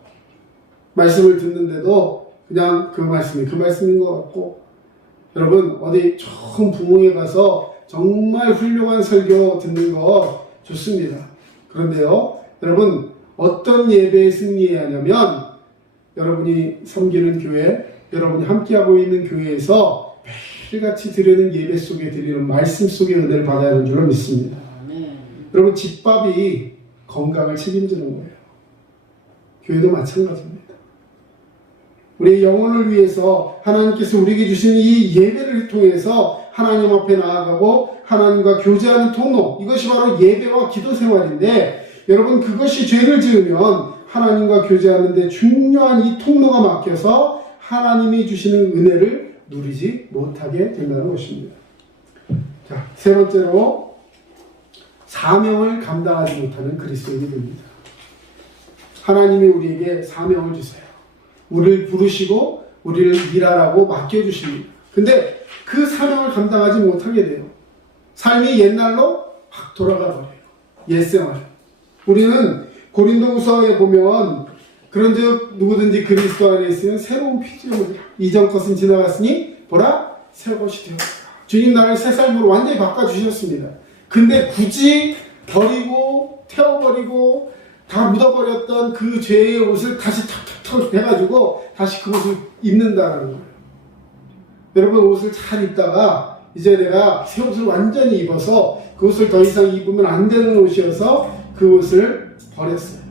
말씀을 듣는데도 그냥 그 말씀이 그 말씀인 것 같고 여러분 어디 좋은 부흥회 가서 정말 훌륭한 설교 듣는 거 좋습니다. 그런데요 여러분 어떤 예배에 승리해야 하냐면 여러분이 섬기는 교회 여러분이 함께하고 있는 교회에서 매일같이 드리는 예배 속에 드리는 말씀 속의 은혜를 받아야 하는 줄로 믿습니다. 여러분 집밥이 건강을 책임지는 거예요. 교회도 마찬가지입니다. 우리의 영혼을 위해서 하나님께서 우리에게 주신 이 예배를 통해서 하나님 앞에 나아가고 하나님과 교제하는 통로 이것이 바로 예배와 기도 생활인데 여러분 그것이 죄를 지으면 하나님과 교제하는 데 중요한 이 통로가 막혀서 하나님이 주시는 은혜를 누리지 못하게 된다는 것입니다. 자, 세 번째로 사명을 감당하지 못하는 그리스도인이 됩니다. 하나님이 우리에게 사명을 주세요. 우리를 부르시고 우리를 일하라고 맡겨주십니다. 근데 그 사명을 감당하지 못하게 돼요. 삶이 옛날로 확 돌아가 버려요. 옛생활. 우리는 고린도후서에 보면 그런즉 누구든지 그리스도 안에 있으면 새로운 피조물이라. 이전 것은 지나갔으니 보라 새 것이 되었다. 주님 나를 새 삶으로 완전히 바꿔주셨습니다. 근데 굳이 버리고 태워버리고 다 묻어버렸던 그 죄의 옷을 다시 탁탁탁 해가지고 다시 그 옷을 입는다는 거예요. 여러분 옷을 잘 입다가 이제 내가 새 옷을 완전히 입어서 그 옷을 더 이상 입으면 안 되는 옷이어서 그 옷을 버렸어요.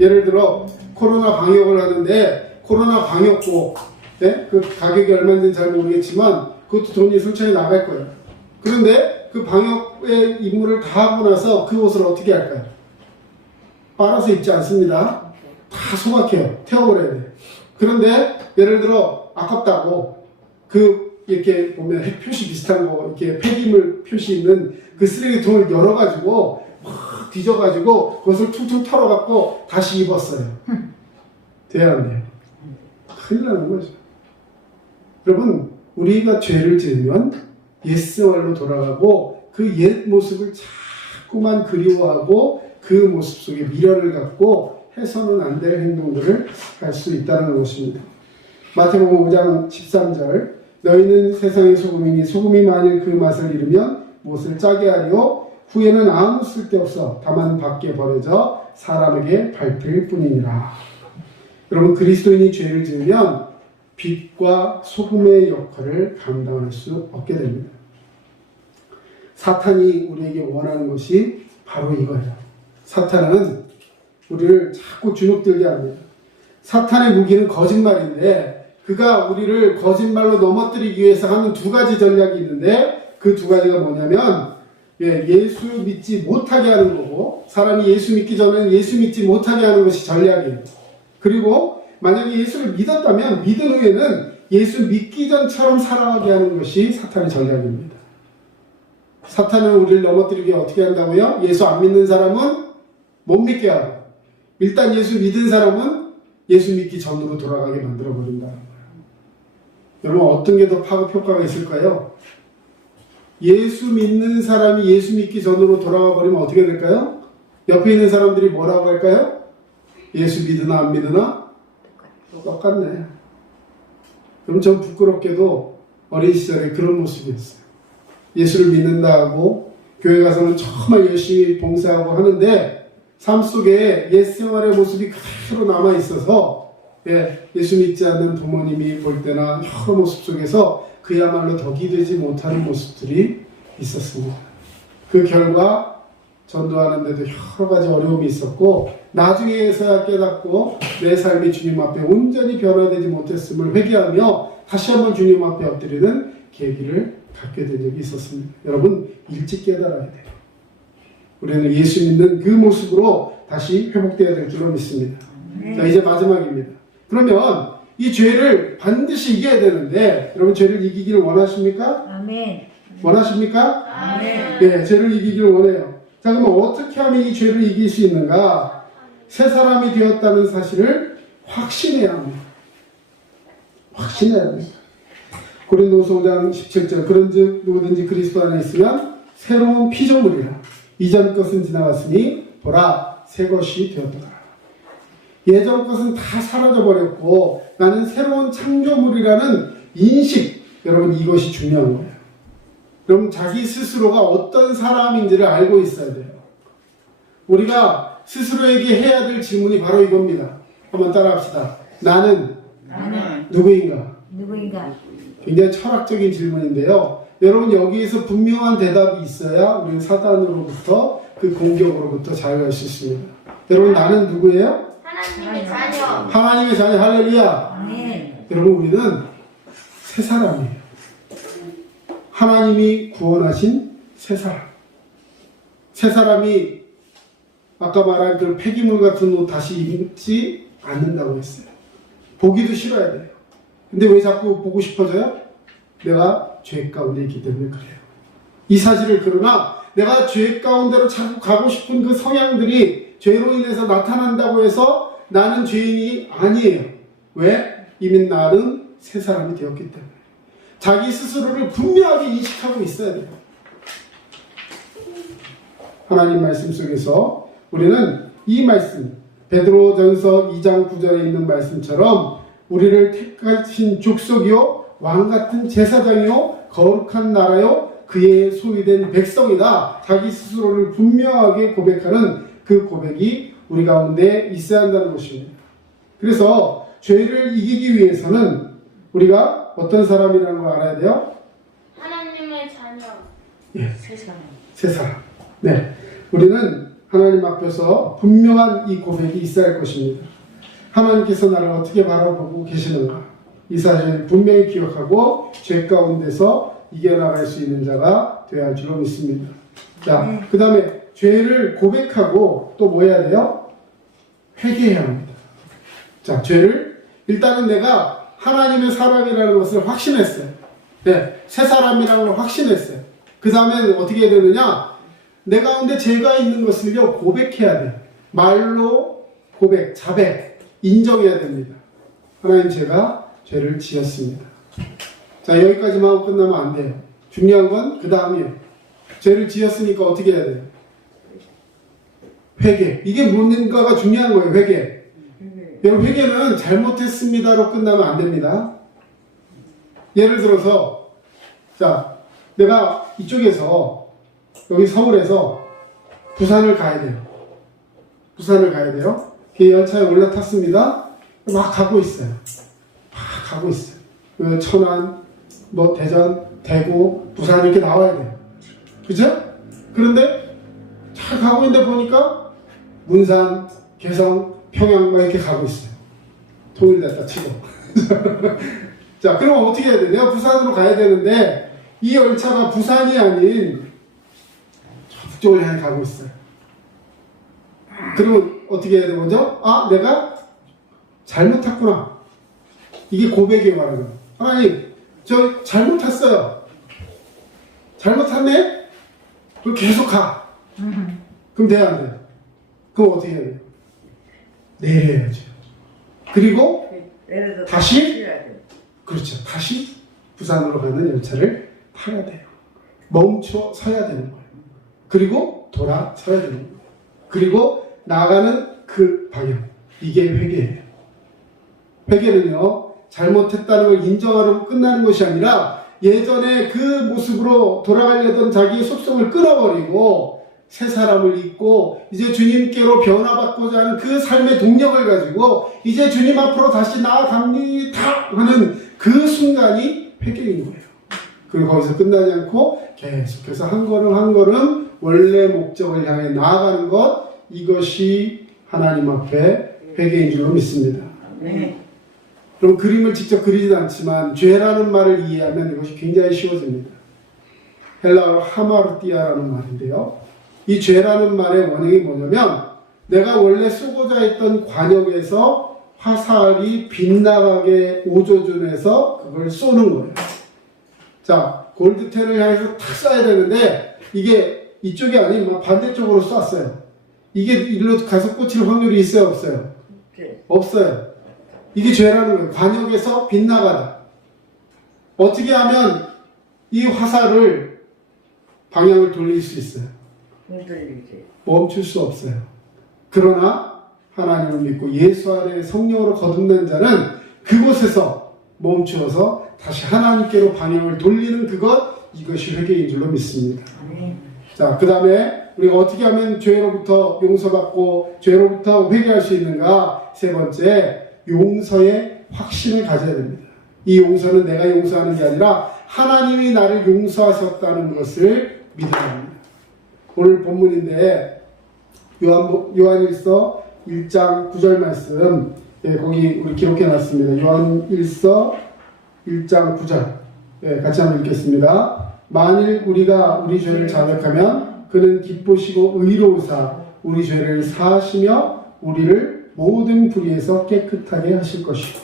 예를 들어 코로나 방역을 하는데 코로나 방역복 네? 그 가격이 얼마인지는 잘 모르겠지만 그것도 돈이 솔직히 나갈 거예요. 그런데 그 방역의 임무를 다 하고 나서 그 옷을 어떻게 할까요? 빨아서 입지 않습니다. 다 소각해요. 태워버려야 돼요. 그런데 예를 들어 아깝다고 그 이렇게 보면 핵 표시 비슷한 거 이렇게 폐기물 표시 있는 그 쓰레기통을 열어가지고 확 뒤져가지고 그것을 퉁퉁 털어갖고 다시 입었어요. 돼야 안 돼요? 큰일 나는 거죠. 여러분 우리가 죄를 지으면 옛생활로 돌아가고 그 옛 모습을 자꾸만 그리워하고 그 모습 속에 미련을 갖고 해서는 안 될 행동들을 할 수 있다는 것입니다. 마태복음 5장 13절 너희는 세상의 소금이니 소금이 만일 그 맛을 잃으면 무엇을 짜게 하리요 후에는 아무 쓸데없어 다만 밖에 버려져 사람에게 밟힐 뿐이니라. 여러분 그리스도인이 죄를 지으면 빛과 소금의 역할을 감당할 수 없게 됩니다. 사탄이 우리에게 원하는 것이 바로 이거예요. 사탄은 우리를 자꾸 주눅들게 합니다. 사탄의 무기는 거짓말인데 그가 우리를 거짓말로 넘어뜨리기 위해서 하는 두 가지 전략이 있는데 그 두 가지가 뭐냐면 예수 믿지 못하게 하는 거고 사람이 예수 믿기 전에는 예수 믿지 못하게 하는 것이 전략이에요. 그리고 만약에 예수를 믿었다면 믿은 후에는 예수 믿기 전처럼 살아가게 하는 것이 사탄의 전략입니다. 사탄은 우리를 넘어뜨리게 어떻게 한다고요? 예수 안 믿는 사람은 못 믿게 하고 일단 예수 믿은 사람은 예수 믿기 전으로 돌아가게 만들어버린다는 거예요. 여러분 어떤 게 더 파급 효과가 있을까요? 예수 믿는 사람이 예수 믿기 전으로 돌아가 버리면 어떻게 될까요? 옆에 있는 사람들이 뭐라고 할까요? 예수 믿으나 안 믿으나? 똑같네. 그럼 전 부끄럽게도 어린 시절에 그런 모습이었어요. 예수를 믿는다 하고 교회 가서는 정말 열심히 봉사하고 하는데 삶 속에 옛 생활의 모습이 그대로 남아 있어서 예수 믿지 않는 부모님이 볼 때나 여러 모습 속에서 그야말로 덕이 되지 못하는 모습들이 있었습니다. 그 결과 전도하는데도 여러 가지 어려움이 있었고 나중에서야 깨닫고 내 삶이 주님 앞에 온전히 변화되지 못했음을 회개하며 다시 한번 주님 앞에 엎드리는 계기를 갖게 된 적이 있었습니다. 여러분 일찍 깨달아야 돼요. 우리는 예수 믿는 그 모습으로 다시 회복되어야 될 줄로 믿습니다. 자, 이제 마지막입니다. 그러면 이 죄를 반드시 이겨야 되는데 여러분 죄를 이기기를 원하십니까? 아멘. 원하십니까? 아멘. 네, 죄를 이기기를 원해요. 자, 그럼 어떻게 하면 이 죄를 이길 수 있는가? 새 사람이 되었다는 사실을 확신해야 합니다. 확신해야 합니다. 고린도서 5장 17절 그런즉 누구든지 그리스도 안에 있으면 새로운 피조물이라 이전 것은 지나갔으니 보라 새 것이 되었더라. 예전 것은 다 사라져버렸고 나는 새로운 창조물이라는 인식, 여러분 이것이 중요한 거예요. 여러분 자기 스스로가 어떤 사람인지를 알고 있어야 돼요. 우리가 스스로에게 해야 될 질문이 바로 이겁니다. 한번 따라합시다. 나는 누구인가? 누구인가? 굉장히 철학적인 질문인데요. 여러분 여기에서 분명한 대답이 있어야 우리는 사단으로부터 그 공격으로부터 자유할 수 있습니다. 여러분 나는 누구예요? 하나님의 자녀. 하나님의 자녀. 할렐루야. 아멘. 여러분 우리는 새 사람이에요. 하나님이 구원하신 새 사람. 새 사람이 아까 말한 그 폐기물 같은 옷 다시 입지 않는다고 했어요. 보기도 싫어야 돼요. 근데 왜 자꾸 보고 싶어져요? 내가 죄 가운데 있기 때문에 그래요. 이 사실을 그러나 내가 죄 가운데로 자꾸 가고 싶은 그 성향들이 죄로 인해서 나타난다고 해서 나는 죄인이 아니에요. 왜? 이미 나는 새 사람이 되었기 때문에. 자기 스스로를 분명하게 인식하고 있어야 돼요. 하나님 말씀 속에서 우리는 이 말씀, 베드로전서 2장 9절에 있는 말씀처럼 우리를 택하신 족속이요 왕같은 제사장이요 거룩한 나라요 그의 소유된 백성이다. 자기 스스로를 분명하게 고백하는 그 고백이 우리 가운데 있어야 한다는 것입니다. 그래서 죄를 이기기 위해서는 우리가 어떤 사람이라는 걸 알아야 돼요? 하나님의 자녀. 예, 새 사람. 네, 우리는 하나님 앞에서 분명한 이 고백이 있어야 할 것입니다. 하나님께서 나를 어떻게 바라보고 계시는가? 이 사실을 분명히 기억하고 죄 가운데서 이겨나갈 수 있는 자가 되어야 할 줄로 믿습니다. 자, 그 다음에 죄를 고백하고 또 뭐 해야 돼요? 회개해야 합니다. 자, 죄를 일단은 내가 하나님의 사람이라는 것을 확신했어요. 네, 새 사람이라는 걸 확신했어요. 그 다음에 어떻게 해야 되느냐? 내 가운데 죄가 있는 것을요 고백해야 돼요. 말로 고백, 자백, 인정해야 됩니다. 하나님 제가 죄를 지었습니다. 자, 여기까지만 하고 끝나면 안 돼요. 중요한 건 그 다음이에요. 죄를 지었으니까 어떻게 해야 돼요? 회개. 이게 뭔가가 중요한 거예요. 회개. 여러분 회개는 잘못했습니다로 끝나면 안 됩니다. 예를 들어서 자, 내가 이쪽에서 여기 서울에서 부산을 가야 돼요. 부산을 가야 돼요. 그 열차에 올라탔습니다. 막 가고 있어요. 막 가고 있어요. 그 천안, 뭐 대전, 대구, 부산 이렇게 나와야 돼요. 그죠? 그런데 잘 가고 있는데 보니까 문산, 개성, 평양 막 이렇게 가고 있어요. 통일됐다 치고. 자, 그럼 어떻게 해야 돼? 내가 부산으로 가야 되는데 이 열차가 부산이 아닌 저쪽을 향해 가고 있어요. 그러면 어떻게 해야 돼? 먼저 내가 잘못 탔구나. 이게 고백이에요. 말하는 거. 하나님 저 잘못 탔어요. 잘못 탔네? 그럼 계속 가. 그럼 돼야 안 돼요? 그럼 어떻게 해야 돼요? 내려야죠. 그리고 다시 그렇죠. 다시 부산으로 가는 열차를 타야 돼요. 멈춰 서야 되는 거예요. 그리고 돌아서야 되는 거예요. 그리고 나가는 그 방향. 이게 회개예요. 회개는요, 잘못했다는 걸 인정하고 끝나는 것이 아니라 예전에 그 모습으로 돌아가려던 자기의 속성을 끊어버리고 새 사람을 입고 이제 주님께로 변화받고자 하는 그 삶의 동력을 가지고 이제 주님 앞으로 다시 나아갑니다 하는 그 순간이 회개인 거예요. 그리고 거기서 끝나지 않고 계속해서 한 걸음 한 걸음 원래 목적을 향해 나아가는 것, 이것이 하나님 앞에 회개인 줄로 믿습니다. 아멘. 그럼 그림을 직접 그리지도 않지만 죄라는 말을 이해하면 이것이 굉장히 쉬워집니다. 헬라어로 하마르티아라는 말인데요. 이 죄라는 말의 원형이 뭐냐면 내가 원래 쓰고자 했던 관역에서 화살이 빗나가게 오조준해서 그걸 쏘는 거예요. 자, 골드텐을 향해서 탁 쏴야 되는데 이게 이쪽이 아닌 반대쪽으로 쐈어요. 이게 일로 가서 꽂힐 확률이 있어요, 없어요? 없어요. 이게 죄라는 거예요. 관역에서 빗나가다. 어떻게 하면 이 화살을 방향을 돌릴 수 있어요? 멈출 수 없어요. 그러나 하나님을 믿고 예수 아래 성령으로 거듭난 자는 그곳에서 멈추어서 다시 하나님께로 방향을 돌리는 이것이 회개인 줄로 믿습니다. 자, 그 다음에 우리가 어떻게 하면 죄로부터 용서받고 죄로부터 회개할 수 있는가? 세 번째, 용서의 확신을 가져야 됩니다. 이 용서는 내가 용서하는 게 아니라 하나님이 나를 용서하셨다는 것을 믿어야 합니다. 오늘 본문인데 요한일서 1장 9절 말씀, 거기 우리 기록해 놨습니다. 요한일서 1장 9절, 같이 한번 읽겠습니다. 만일 우리가 우리 죄를 자백하면 그는 기쁘시고 의로우사 우리 죄를 사하시며 우리를 모든 불의에서 깨끗하게 하실 것이고.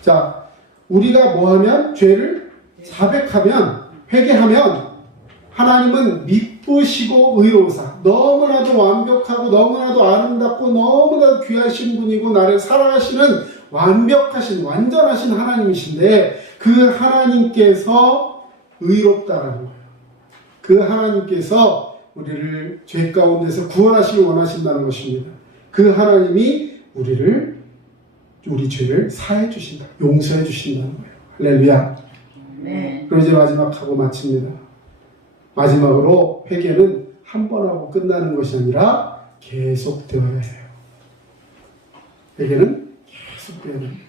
자, 우리가 뭐하면? 죄를 자백하면, 회개하면 하나님은 미쁘시고 의로우사, 너무나도 완벽하고 너무나도 아름답고 너무나도 귀하신 분이고 나를 사랑하시는 완벽하신 완전하신 하나님이신데 그 하나님께서 의롭다라는 거예요. 그 하나님께서 우리를 죄 가운데서 구원하시길 원하신다는 것입니다. 그 하나님이 우리 죄를 사해 주신다, 용서해 주신다는 거예요. 할렐루야. 네. 그럼 이제 마지막하고 마칩니다. 마지막으로 회개는 한 번 하고 끝나는 것이 아니라 계속되어야 해요. 회개는 계속되어야 됩니다.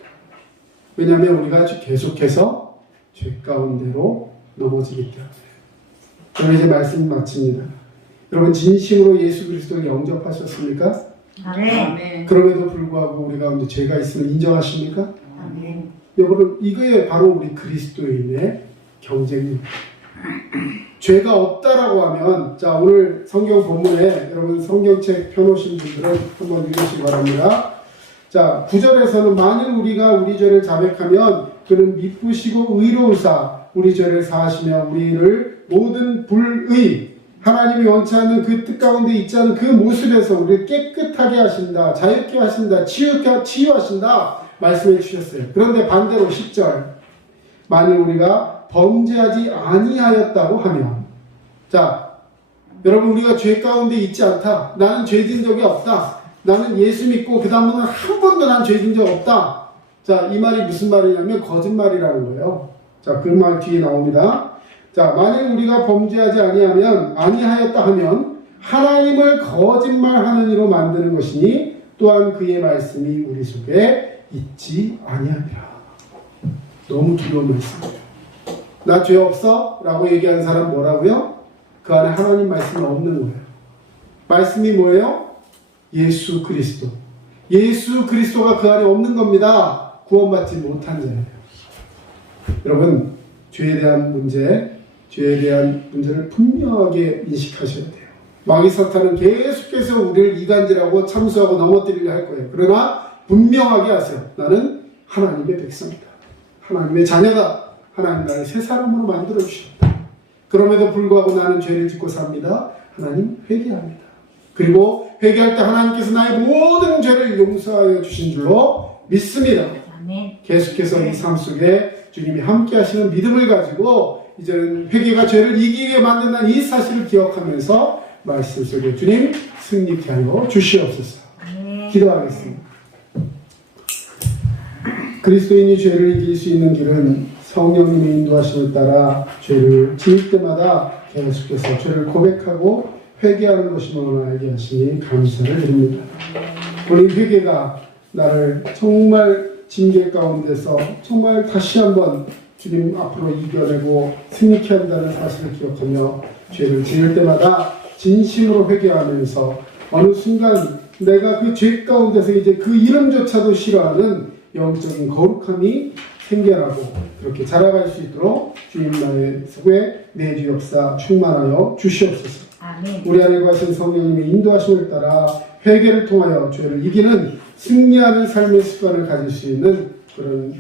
왜냐하면 우리가 계속해서 죄 가운데로 넘어지기 때문에. 그럼 이제 말씀 마칩니다. 여러분 진심으로 예수 그리스도를 영접하셨습니까? 아멘. 그럼에도 불구하고 우리 가운데 죄가 있음을 인정하십니까? 아멘. 여러분 이거에 바로 우리 그리스도인의 경쟁입니다. 죄가 없다라고 하면, 자, 오늘 성경 본문에 여러분 성경책 펴놓으신 분들은 한번 읽으시기 바랍니다. 자, 9절에서는 만일 우리가 우리 죄를 자백하면 그는 미쁘시고 의로우사 우리 죄를 사하시며 우리를 모든 불의, 하나님이 원치 않는 그 뜻 가운데 있지 않은 그 모습에서 우리를 깨끗하게 하신다, 자유케 하신다, 치유하신다 말씀해 주셨어요. 그런데 반대로 10절, 만일 우리가 범죄하지 아니하였다고 하면, 자, 여러분 우리가 죄 가운데 있지 않다, 나는 죄진 적이 없다, 나는 예수 믿고 그 다음에는 한 번도 난 죄진 적 없다. 자, 이 말이 무슨 말이냐면 거짓말이라는 거예요. 자, 그 말 뒤에 나옵니다. 자, 만일 우리가 범죄하지 아니하였다 하면 하나님을 거짓말하는 이로 만드는 것이니 또한 그의 말씀이 우리 속에 있지 아니하니라. 너무 두려운 말씀이에요. 나 죄 없어? 라고 얘기하는 사람 뭐라고요? 그 안에 하나님 말씀이 없는 거예요. 말씀이 뭐예요? 예수 그리스도. 예수 그리스도가 그 안에 없는 겁니다. 구원받지 못한 자예요. 여러분, 죄에 대한 문제를 분명하게 인식하셔야 돼요. 마귀 사탄은 계속해서 우리를 이간질하고 참수하고 넘어뜨리려 할 거예요. 그러나 분명하게 하세요. 나는 하나님의 백성이다. 하나님의 자녀다. 하나님 나를 새 사람으로 만들어 주셨다. 그럼에도 불구하고 나는 죄를 짓고 삽니다. 하나님 회개합니다. 그리고 회개할 때 하나님께서 나의 모든 죄를 용서하여 주신 줄로 믿습니다. 아멘. 계속해서 이 삶 속에 주님이 함께 하시는 믿음을 가지고 이제는 회개가 죄를 이기게 만든다는 이 사실을 기억하면서 말씀 속에 주님 승리케 하여 주시옵소서. 아멘. 기도하겠습니다. 그리스도인이 죄를 이길 수 있는 길은 성령님의 인도하심을 따라 죄를 지을 때마다 계속해서 죄를 고백하고 회개하는 것임을 알게 하시니 감사를 드립니다. 오늘 회개가 나를 정말 징계 가운데서 정말 다시 한번 주님 앞으로 이겨내고 승리케 한다는 사실을 기억하며 죄를 지을 때마다 진심으로 회개하면서 어느 순간 내가 그 죄 가운데서 이제 그 이름조차도 싫어하는 영적인 거룩함이 생겨나고 그렇게 자라갈 수 있도록 주님 나의 속에 내주 역사 충만하여 주시옵소서. 아멘. 우리 안에 거하신 성령님의 인도하심을 따라 회개를 통하여 죄를 이기는 승리하는 삶의 습관을 가질 수 있는 그런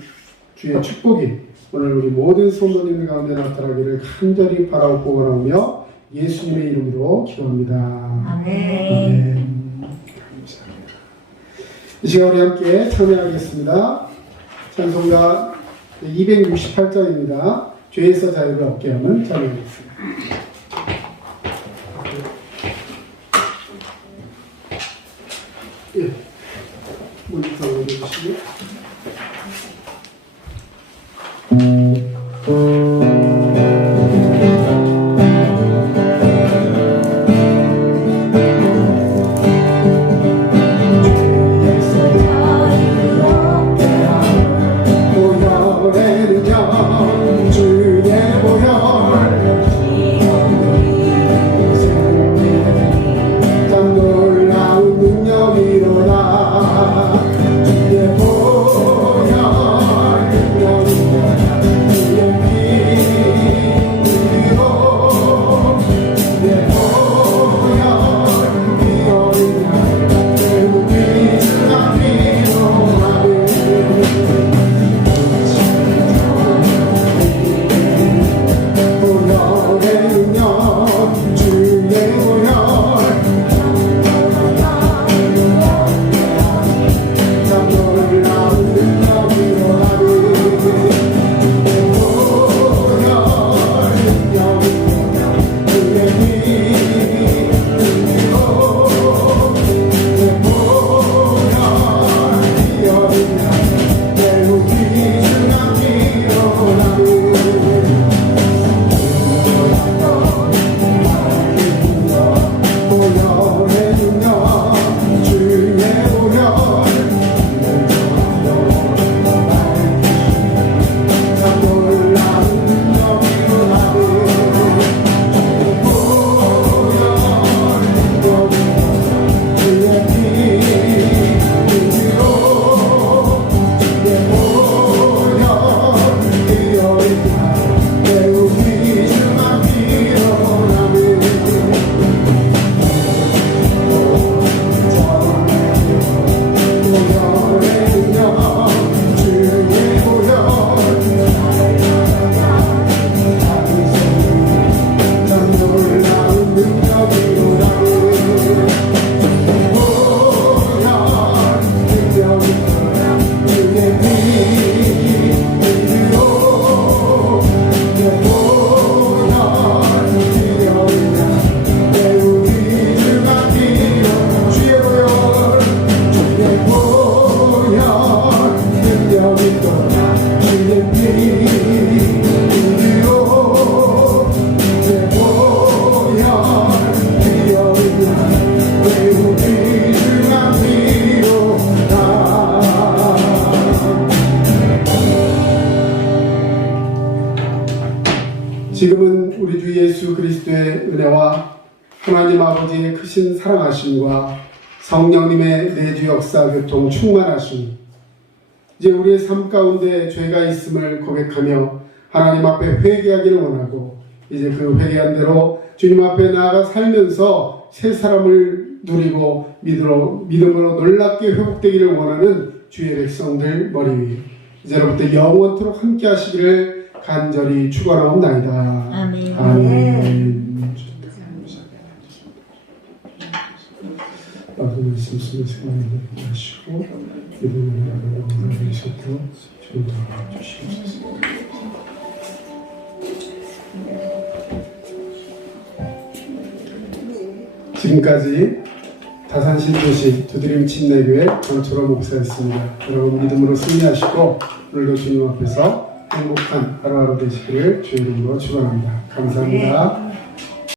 주의 축복이 오늘 우리 모든 성도님들 가운데 나타나기를 간절히 바라고 원하며 예수님의 이름으로 기도합니다. 아멘. 감사합니다. 이 시간 우리 함께 찬양하겠습니다. 찬송가 268장입니다. 죄에서 자유를 얻게 하는 찬양이겠습니다. 예, 모니터 올려주시고. 지금은 우리 주 예수 그리스도의 은혜와 하나님 아버지의 크신 사랑하심과 성령님의 내주 역사 교통 충만하심, 이제 우리의 삶 가운데 죄가 있음을 고백하며 하나님 앞에 회개하기를 원하고 이제 그 회개한 대로 주님 앞에 나아가 살면서 새 사람을 누리고 믿음으로 놀랍게 회복되기를 원하는 주의 백성들 머리 위에 이제로부터 영원토록 함께 하시기를 간절히 축원하옵나이다. 아멘. 아멘. 말씀 생각하시고 이분을 나누시고 주님 도와주시옵소서. 지금까지 다산 신도시 두드림 침례교회 전초로 목사였습니다. 여러분 믿음으로 승리하시고 오늘도 주님 앞에서 행복한 하루하루 되시기를 주의 이름으로 축원합니다. 감사합니다.